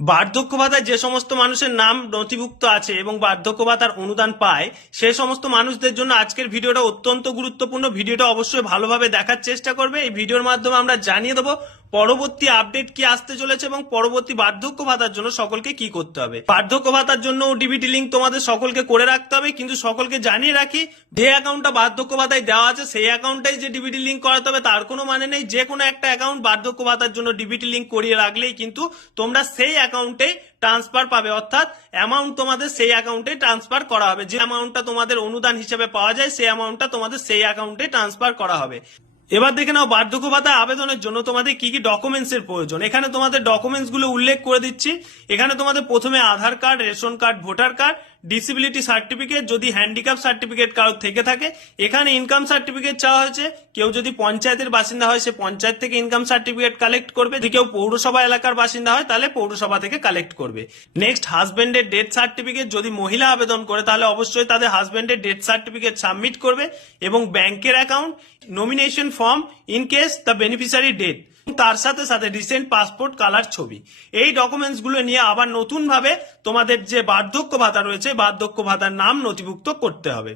বার্ধক্য ভাতায় যে সমস্ত মানুষের নাম নথিভুক্ত আছে এবং বার্ধক্য ভাতার অনুদান পায় সে সমস্ত মানুষদের জন্য আজকের ভিডিওটা অত্যন্ত গুরুত্বপূর্ণ। ভিডিওটা অবশ্যই ভালোভাবে দেখার চেষ্টা করবে। এই ভিডিওর মাধ্যমে আমরা জানিয়ে দেবো পরবর্তী আপডেট কি আসতে চলেছে এবং পরবর্তী বার্ধক্য ভাতার জন্য সকলকে কি করতে হবে। বার্ধক্য ভাতার জন্য ডিবিটি লিঙ্ক তোমাদের সকলকে করে রাখতে হবে, কিন্তু সকলকে জানিয়ে রাখি যে অ্যাকাউন্টটা বার্ধক্য ভাতায় দেওয়া আছে সেই অ্যাকাউন্টটাই যে ডিবিটি লিঙ্ক করাতে হবে তার কোনো মানে নেই। যে কোনো একটা অ্যাকাউন্ট বার্ধক্য ভাতার জন্য ডিবিটি লিঙ্ক করিয়ে রাখলেই কিন্তু তোমরা সেই অ্যাকাউন্টে ট্রান্সফার পাবে, অর্থাৎ অ্যামাউন্ট তোমাদের সেই অ্যাকাউন্টে ট্রান্সফার করা হবে। যে অ্যামাউন্টটা তোমাদের অনুদান হিসেবে পাওয়া যায় সেই অ্যামাউন্টটা তোমাদের সেই অ্যাকাউন্টে ট্রান্সফার করা হবে। এবার দেখে নাও বার্ধক্য ভাতা আবেদনের জন্য তোমাদের কি কি ডকুমেন্টস এর প্রয়োজন। এখানে তোমাদের ডকুমেন্টস গুলো উল্লেখ করে দিচ্ছি। এখানে তোমাদের প্রথমে Aadhaar card, ration card, voter card, disability certificate, যদি হ্যান্ডিক্যাপ সার্টিফিকেট কারোর থেকে থাকে। এখানে ইনকাম সার্টিফিকেট চাওয়া হয়েছে। কেউ যদি পঞ্চায়েতের বাসিন্দা হয় সে পঞ্চায়েত থেকে ইনকাম সার্টিফিকেট কালেক্ট করবে। যদি কেউ পৌরসভা এলাকার বাসিন্দা হয় তাহলে পৌরসভা থেকে কালেক্ট করবে। নেক্সট হাজবেন্ডের ডেথ সার্টিফিকেট, যদি মহিলা আবেদন করে তাহলে অবশ্যই তাদের হাজবেন্ডের ডেথ সার্টিফিকেট সাবমিট করবে। এবং ব্যাংকের account, nomination form in case the beneficiary death, তার সাথে সাথে রিসেন্ট পাসপোর্ট কালার ছবি। এই ডকুমেন্টস গুলো নিয়ে আবার নতুন ভাবে তোমাদের যে বার্ধক্য ভাতা রয়েছে বার্ধক্য ভাতার নাম নথিভুক্ত করতে হবে।